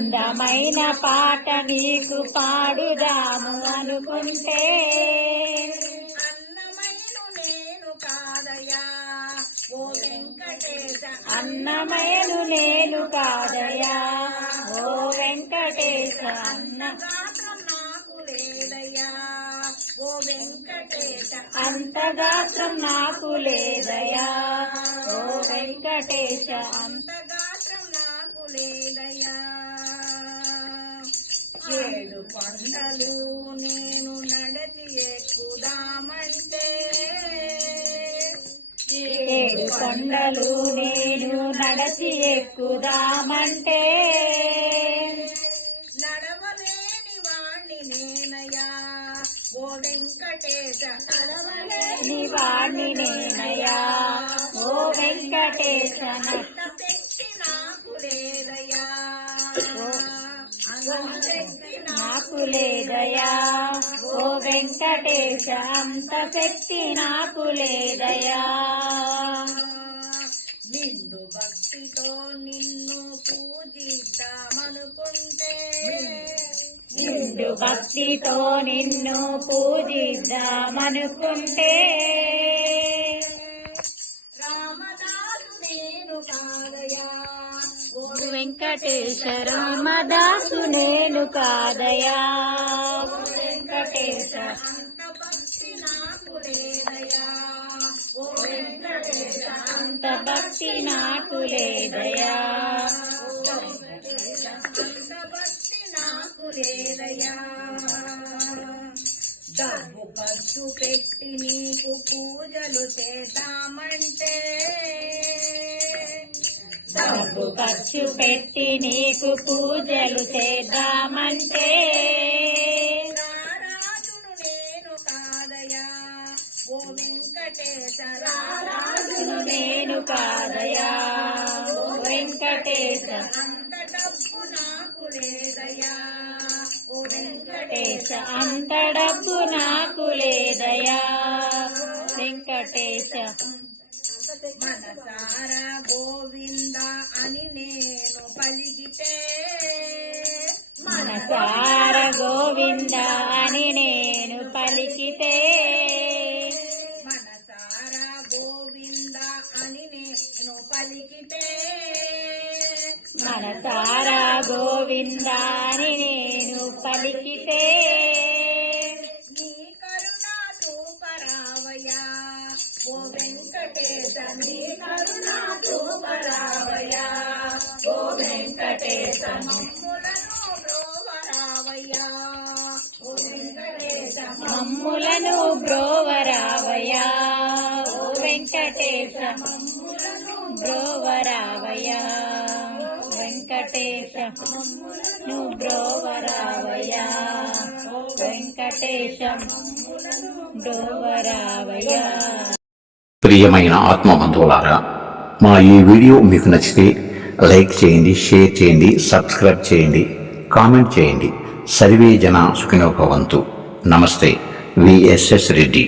అందమైన పాట నీకు పాడుదాము అనుకుంటే అన్నమైన నేను కాదయా ఓ వెంకటేశ, అన్నమైన నేను కాదయా ఓ వెంకటేశ, అన్న గాత్రం నాకు లేదయ్యా ఓ వెంకటేశ, అంత గాత్రం నాకు లేదయా ఓ వెంకటేశ, అంత గాత్రం నాకు లేదయ్యా. 7 కొండలు నేను నడచి ఎక్కుదామంటే 7 కొండలు నేను నడచి ఎక్కుదామంటే నడవలేని వాణ్ణి నేనయ్యా ఓ వెంకటేశ, నీ వాణ్ణి నేనయ్యా ఓ వెంకటేశ, అంత శక్తి నాకు లేదయ్యా అంత శక్తి నాకు లేదయా ఓ వెంకటేశ, అంత శక్తి నాకు లేదయా. నిండు భక్తితో నిన్ను పూజిద్దామనుకుంటే నిండు భక్తితో నిన్ను పూజిద్దామనుకుంటే రామదాసు నేను కాదయా ఓ వెంకటేశ, రామదాసు నేను కాదయా వెంకటేశ, అంత భక్తి నాకు లేదయా ఓ వెంకటేశ, అంత భక్తి నాకు లేదయా అంత భక్తి నాకు లేదయా. డబ్బు ఖర్చు పెట్టి నీకు పూజలు చేద్దామంటే డబ్బు ఖర్చు పెట్టి నీకు పూజలు చేద్దామంటే రారాజును నేను కాదయా ఓ వెంకటేశ, రాజును నేను కాదయా ఓ వెంకటేశ, అంత డబ్బు నాకు లేదయా ఓ వెంకటేశ, అంత డబ్బు నాకు లేదయా వెంకటేశ. మనసారా గోవింద అని నేను పలికితే మనసార గోవింద అని నేను పలికితే మనసారా గోవింద అని నేను పలికితే మనసార గోవింద అని నేను పలికితే నీ కరుణ చూపరావయ్యా ఓ వెంకటేశ, నీ కరుణ చూపరావయ్యా ఓ వెంకటేశ, మమ్ములను బ్రోవరావయ్యా ఓ వెంకటేశ, మమ్ములను బ్రోవరావయ్యా ఓ వెంకటేశ, బ్రోవరావయ్యా వెంకటేశ, నువ్వు బ్రోవరావయ్యా ఓ వెంకటేశ, బ్రోవరావయ్యా. ప్రియమైన ఆత్మబంధువులారా, మా ఈ వీడియో మీకు నచ్చితే లైక్ చేయండి, షేర్ చేయండి, సబ్స్క్రైబ్ చేయండి, కామెంట్ చేయండి. సర్వే జన సుఖినో భవంతు. నమస్తే. విఎస్ఎస్ రెడ్డి.